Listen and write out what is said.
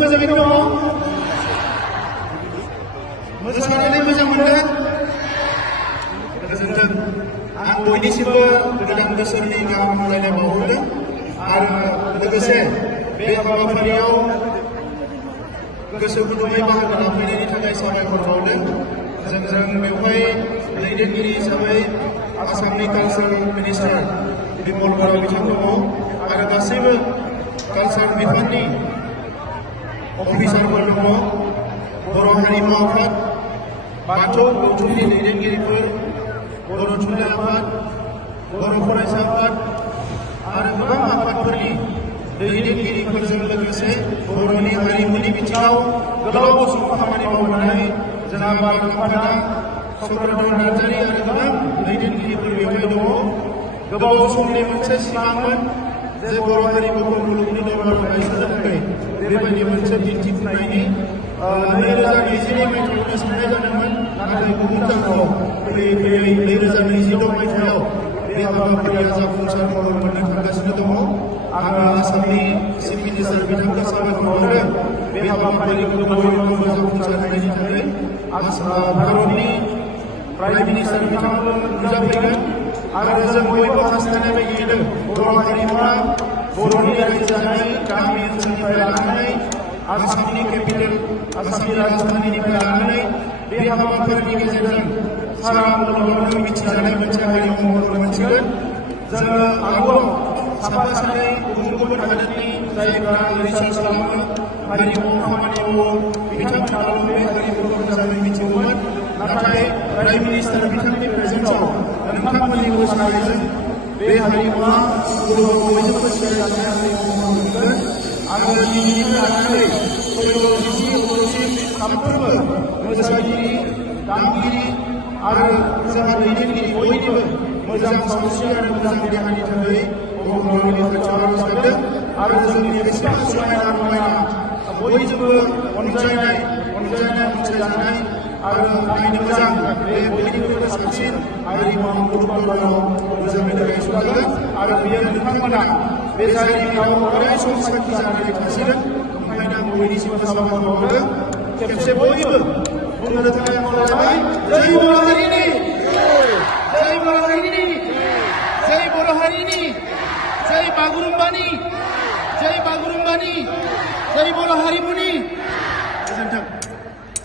मोजाङै दङ मोसानानै मोजां मोनदों गोजोन्थों आं बयनिसिमबो गोदान बोसोरनि गाहाम हामलायनाय बावहरदों आरो लोगोसे बे हाबाफारियाव गोसो गुदुङै बाहागो लाफैनायनि थाखाय साबायखर बावदों जों बेवहाय दैदेनगिरि हिसाबै आसामनि कालचारेल मिनिस्टार बिमल बर' बिथां दङ आरो गासैबो कालचार बिफाननि अफिसारफोर दङ बर' हारिमु आफाद बाथौ गौथुमनि दैदेनगिरिफोर बर' थुनलाइ आफाद बर' फरायसा आफाद आरो गोबां आफादफोरनि दैदेनगिरिफोरजों लोगोसे बर'नि हारिमुनि बिथिङाव गोलाव सम खामानि मावबोनाय जोंहा बागान आफादा चक्रधर नार्जारी आरो गोबां दैदेनगिरिफोर बेवहाय दङ गोबाव समनि मोनसे सिमांमोन जे बर' हारिमुखौ मुलुगनि दरबाराव गायसननो थाखाय बेबायदि मोनसे दिन्थिफुंनायनि 2020 मायथाइयावनो साननाय जादोंमोन नाथाय गुबुन जाहोनाव फैयै फैयै 2026 मायथाइयाव बे हाबाफारिया जाफुंसार महर मोननो थांगासिनो दङ आङो आसामनि चिफ मिनिस्टार बिथांखौ साबायखर बावदों बे हाबाफारिखौ बयबो जाफुंसार होनायनि थाखाय भारतनि प्राइम मिनिस्टार बिथाङाबो नुजाफैगोन आरो जों बयबो हास्थायनाय बायदियैनो बर' हारिमुआ बर'नि रायजो जानाय गामि ओनसोलनिफ्राय लानानै आसामनि केपिटेल आसामनि राजधानीनिफ्राय लानानै बे हाबाफारिनि गेजेरजों सारा मुलुगावनो मिथिजानाय मोनसे हारिमु महर मोनसिगोन जोङो आगोलाव साफा सानै गुबुन हादोरनि जायफ्रा रिसार्च खालामो हारिमु खामानि मावो बिथांमोनाल' बे हारिमुखौ मोजाङै मिथिगौमोन नाथाय प्राइम मिनिस्टार बिथांनि प्रेजेन्सआव नोंथांमोननि मोसानायजों बे हारिमुआ मुलुगाव बयजोंबो सिनायजानाय हारिमु महर मोनगोन आरो दिनैनिफ्राय लानानै फैगौ 20 अक्ट'सिम साफ्रोमबो मोसागिरि दामगिरि आरो जोंहा दैदेनगिरि बयनिबो मोजां सावस्रि आरो मोजां देहानि थाखाय अबंलावरिनि खाथियाव आर'ज गाबदों आरो जोंनि बेसेबां समायना रमायना बयजोंबो अनसायजानाय अनसायजानाय आरो नायनो मोजां बे बयनिख्रुइबो साबसिन हारिमुआ मुलुग दरबाराव मोजाङै गायसनजागोन आरो बेयो नोंथांमोना बे जायगायाव अराय सम साखि जानानै थासिगोन ओंखायनो आं बयनिसिमबो साबायखर बावदों खेबसे बयबो बुंनो थाखाय खावलायबाय जय बर' हारिनि जय बर' हारिनि जय बर' हारिनि जय बागुरुम्बानि जय बर' हारिमुनि